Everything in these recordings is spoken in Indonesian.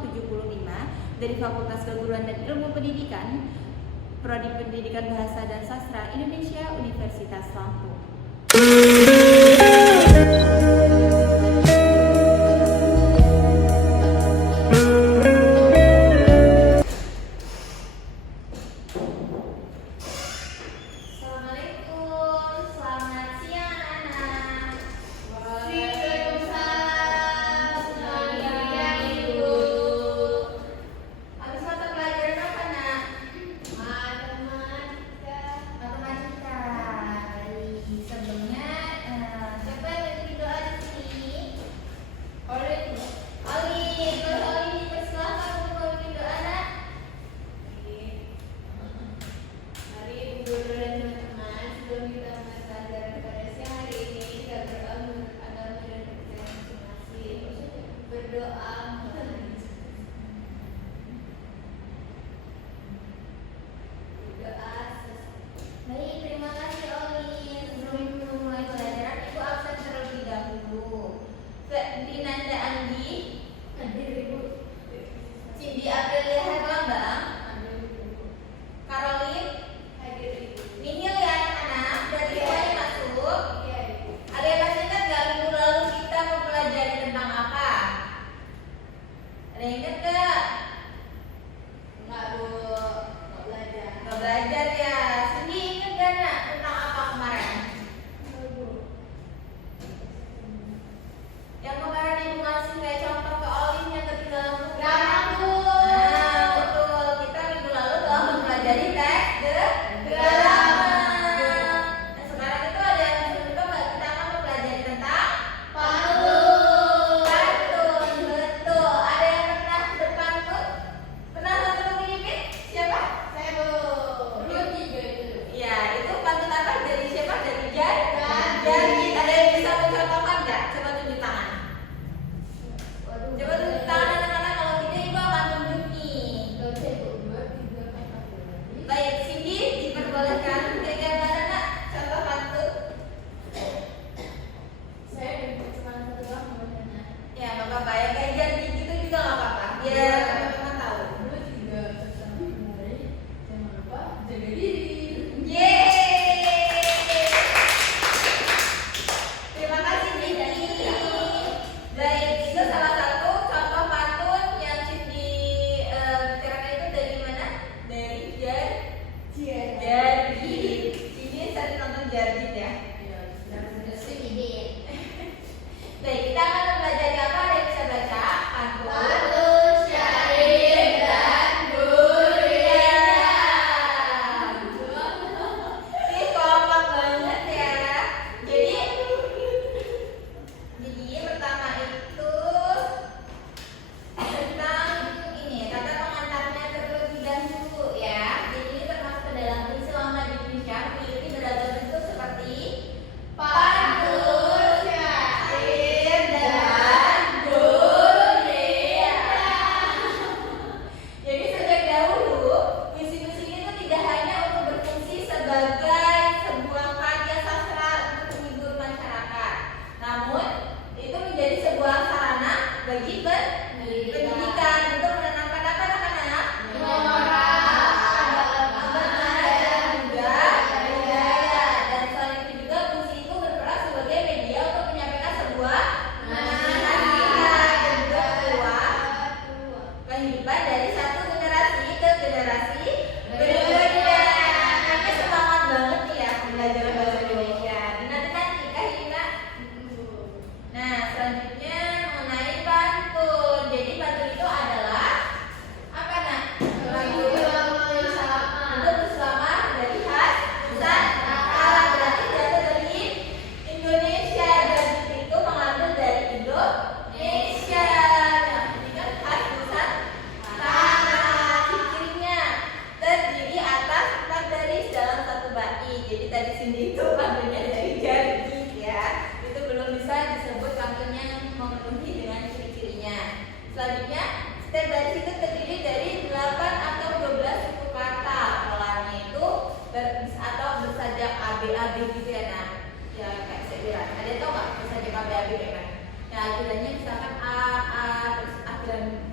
13 dari Fakultas Keguruan dan Ilmu Pendidikan, Prodi Pendidikan Bahasa dan Sastra Indonesia, Universitas Lampung.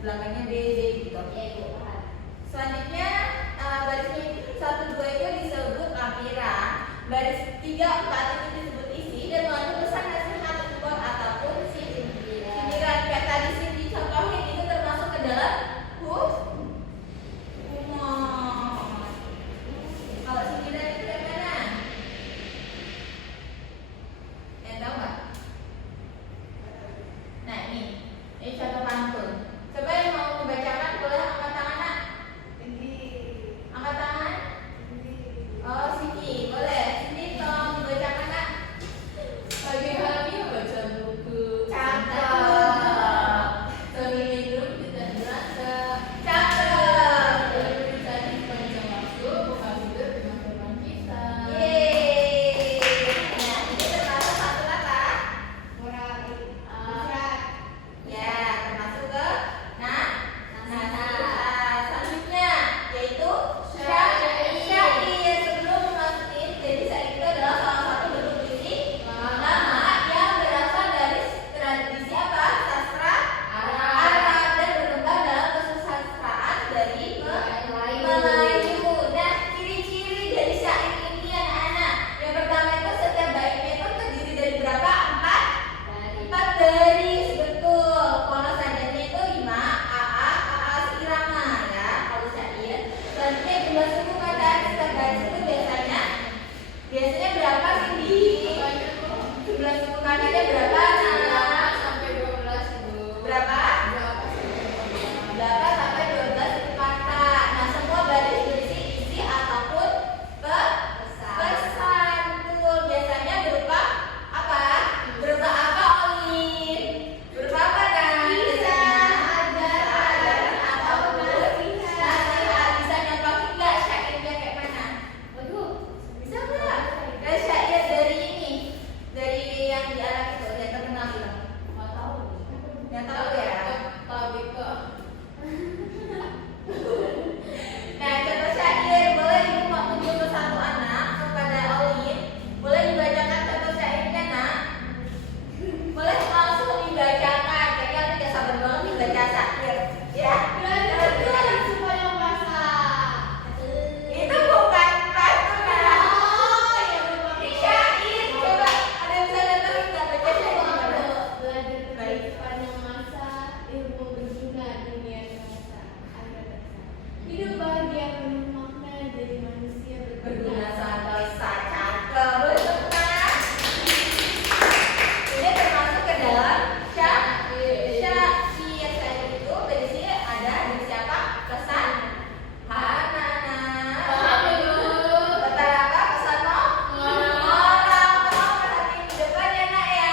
belakangnya B gitu. Ya, Ibu paham. Selanjutnya barisnya itu 1, 2 itu disebut lampiran, baris 3, 4 itu disebut isi, dan mengandung pesan nasihat support ataupun sindiran. Kayak tadi sih dicontohin itu termasuk ke dalam hukum. Kalau sindiran itu yang mana? Yang tahu nggak? Nah ini contoh pantun. Coba yang mau membacakan boleh angkat tangan, Nak. Angkat tangan. Oh, Siti, boleh. Siti tolong dibacakan, Nak. Pagi hari baca buku. Cakep. Sambil minum kita berasa. Cakep. Tadi panjang waktu buka tidur dengan teman kita. Yeay. Nah, ini termasuk satu kata. Ya, termasuk ke nasihat. Selanjutnya yaitu syair. Sebelum memasukin, jadi syair itu adalah salah satu bentuk puisi nama yang berasal dari tradisi apa? Sastra Arab dan berkembang dalam kesusastraan dari Melayu. Nah, ciri-ciri dari syair ini anak-anak. Yang pertama itu setiap baitnya itu terdiri dari berapa? 4 baris, betul. Kalau sajanya itu 5 AA seirama ya kalau syair. Selanjutnya jumlah suku kata setiap baris itu biasanya berapa sih di jumlah suku katanya berapa? Nah, Sampai 12, Bu. berapa? 8 sampai 12 suku kata. Nah, semua baris berisi isi ataupun pesan. Betul. Biasanya berupa apa? Berupa apa, Olin? Berupa apa kan? Ajaran ataupun nasihat. Bisa nyontohin nggak syairnya kayak mana? Waduh, Bisa nggak? Kayak syair dari ini, dari yang di Arab itu, yang terkenal itu. nggak tahu. Nggak tahu ya? Tapi kok. Nah, contoh syair, boleh Ibu mau menjemput satu anak kepada Olin. Boleh dibacakan contoh syairnya, Nak? Boleh langsung dibacakan. Kayaknya Olin gak sabar banget nih baca syair. Ya, Belajar supaya basah. itu bukan pantun, Nak. Oh, ya betul. Ini syair. Coba ada yang bisa datang nggak baca syair gimana? Belajar terbaik sepanjang masa, ilmu berguna dunia semesta. Hidup bahagia penuh makna, jadi manusia Berguna saat dosa. Cakep. Boleh tepuk tangan? Ini termasuk ke dalam syair. Syair itu berisi ada berisi apa? Pesan hanana. Paham, Ibu. Pesan apa? Pesan orang. Perhatiin di depan ya, Nak ya.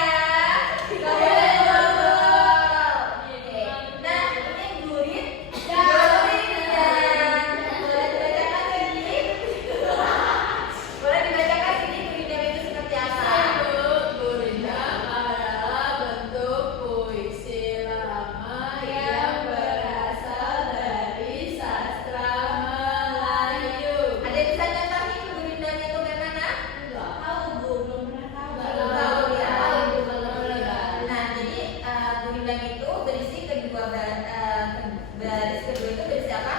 Nggak boleh ngobrol. Oke. Nah, ini gurit. Guridan. Boleh dibacakan sedikit? Boleh dibacakan sedikit guritnya itu seperti apa? Gurindam adalah bentuk puisi lama yang berasal dari sastra Melayu. Ada yang bisa nyontohin gurindanya itu kayak mana? Nggak tahu, Bu, belum pernah tahu. Belum tahu ya. Nah, Nah, jadi gurindang itu berisi baris kedua itu berisi apa?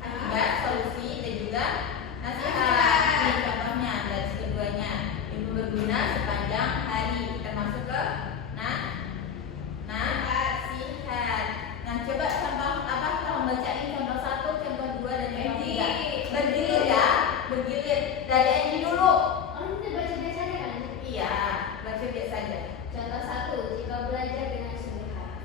Akibat, solusi, dan juga nasihat. Ini contohnya baris keduanya. Ilmu berguna sepanjang hari, termasuk ke nasihat. Nah, coba contoh apa? Kita membacain contoh 1, contoh 2, dan contoh 3. Bergilir ya, bergilir. Dari Andy dulu. oh, ini baca biasanya kan? Iya, baca biasa aja. Contoh 1, jika belajar dengan sungguh hati,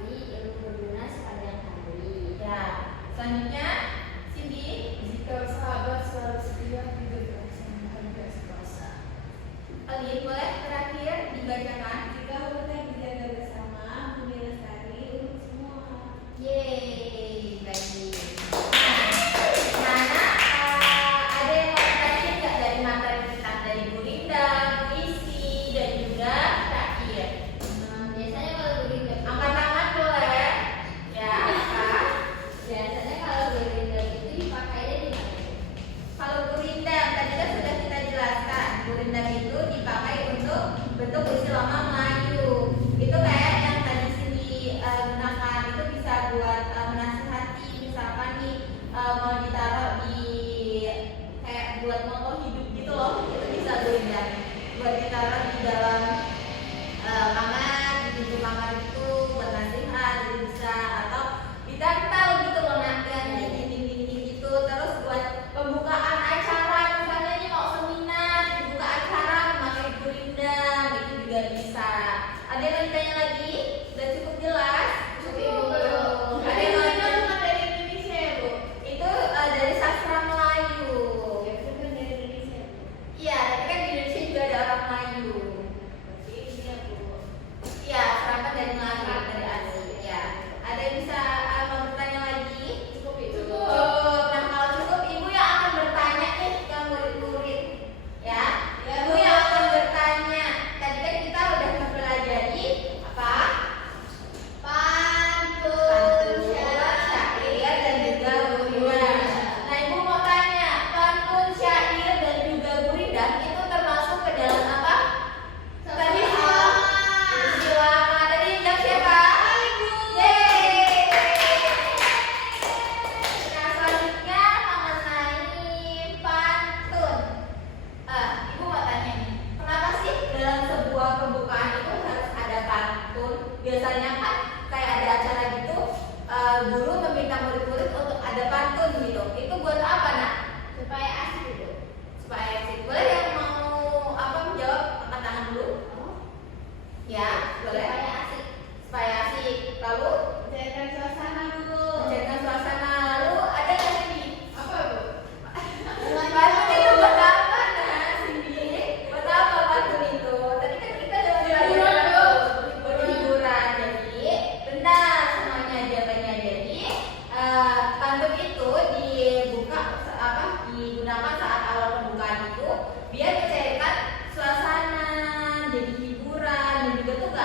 jelas? Cukup. Ada yang Ini lain? bukan dari Indonesia ya, Bu? Itu dari sastra Melayu. Ya, bukan dari Indonesia, Bu. Iya, tapi kan di Indonesia juga ada orang Melayu. Berarti ini ya, Bu. Iya, serapan dari Melayu dari asli. Ya, ada yang bisa mau bertanya lagi? Cukup itu. Cukup. Nah, kalau cukup, ibu yang akan bertanya nih ke murid-murid. Ya, ibu yang akan bertanya. Tadi kan kita udah mempelajari apa? Pantun, syair, dan juga gurindam. Nah, ibu mau tanya, pantun, syair, dan juga gurindam itu termasuk ke dalam apa? Tadi silakan. Tadi yang jawab siapa? Ibu. Yeay. Nah, selanjutnya mengenai pantun. Ibu mau tanya nih, kenapa sih dalam sebuah pembukaan itu harus ada pantun? Biasanya kan kayak ada acara gitu, guru meminta murid-murid untuk ada pantun gitu. Itu buat apa, Nak? Supaya asik itu. Supaya asik. Boleh yang mau apa menjawab, angkat tangan dulu? Ya, boleh. Supaya asik. Supaya asik. Lalu Mencairkan suasana, Bu. mencairkan suasana. Lalu ada nggak Cindy? Apa, Bu? Pantun itu buat apa, Nah, Cindy? Buat apa pantun itu? Tadi kan kita udah Hiburan, belajar Bu. buat hiburan. Jadi, benar semuanya jawabannya. Jadi, pantun itu digunakan saat awal pembukaan itu biar mencairkan suasana, jadi hiburan, dan juga tuh nggak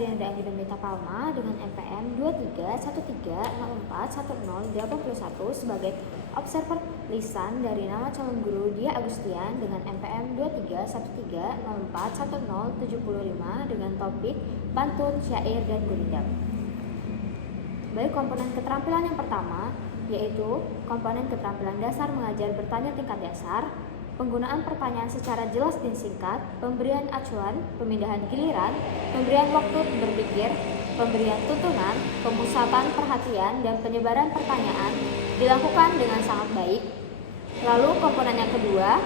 Dinda Anggidomita Palma dengan NPM 2313041081 sebagai observer lisan dari nama calon guru Dia Agustian dengan NPM 2313041075 dengan topik pantun, syair, dan gurindam. Baik, komponen keterampilan yang pertama yaitu komponen keterampilan dasar mengajar bertanya tingkat dasar, penggunaan pertanyaan secara jelas dan singkat, pemberian acuan, pemindahan giliran, pemberian waktu berpikir, pemberian tuntunan, pemusatan perhatian, dan penyebaran pertanyaan dilakukan dengan sangat baik. Lalu komponen yang kedua,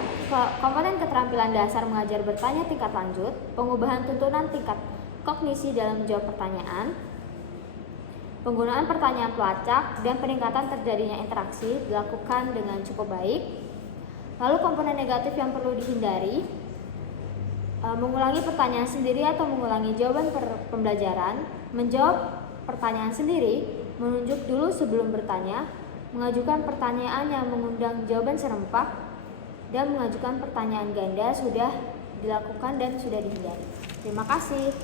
komponen keterampilan dasar mengajar bertanya tingkat lanjut, pengubahan tuntunan tingkat kognisi dalam menjawab pertanyaan, penggunaan pertanyaan pelacak, dan peningkatan terjadinya interaksi dilakukan dengan cukup baik. Lalu komponen negatif yang perlu dihindari, mengulangi pertanyaan sendiri atau mengulangi jawaban pembelajaran, menjawab pertanyaan sendiri, menunjuk dulu sebelum bertanya, mengajukan pertanyaan yang mengundang jawaban serempak, dan mengajukan pertanyaan ganda sudah dilakukan dan sudah dihindari. Terima kasih.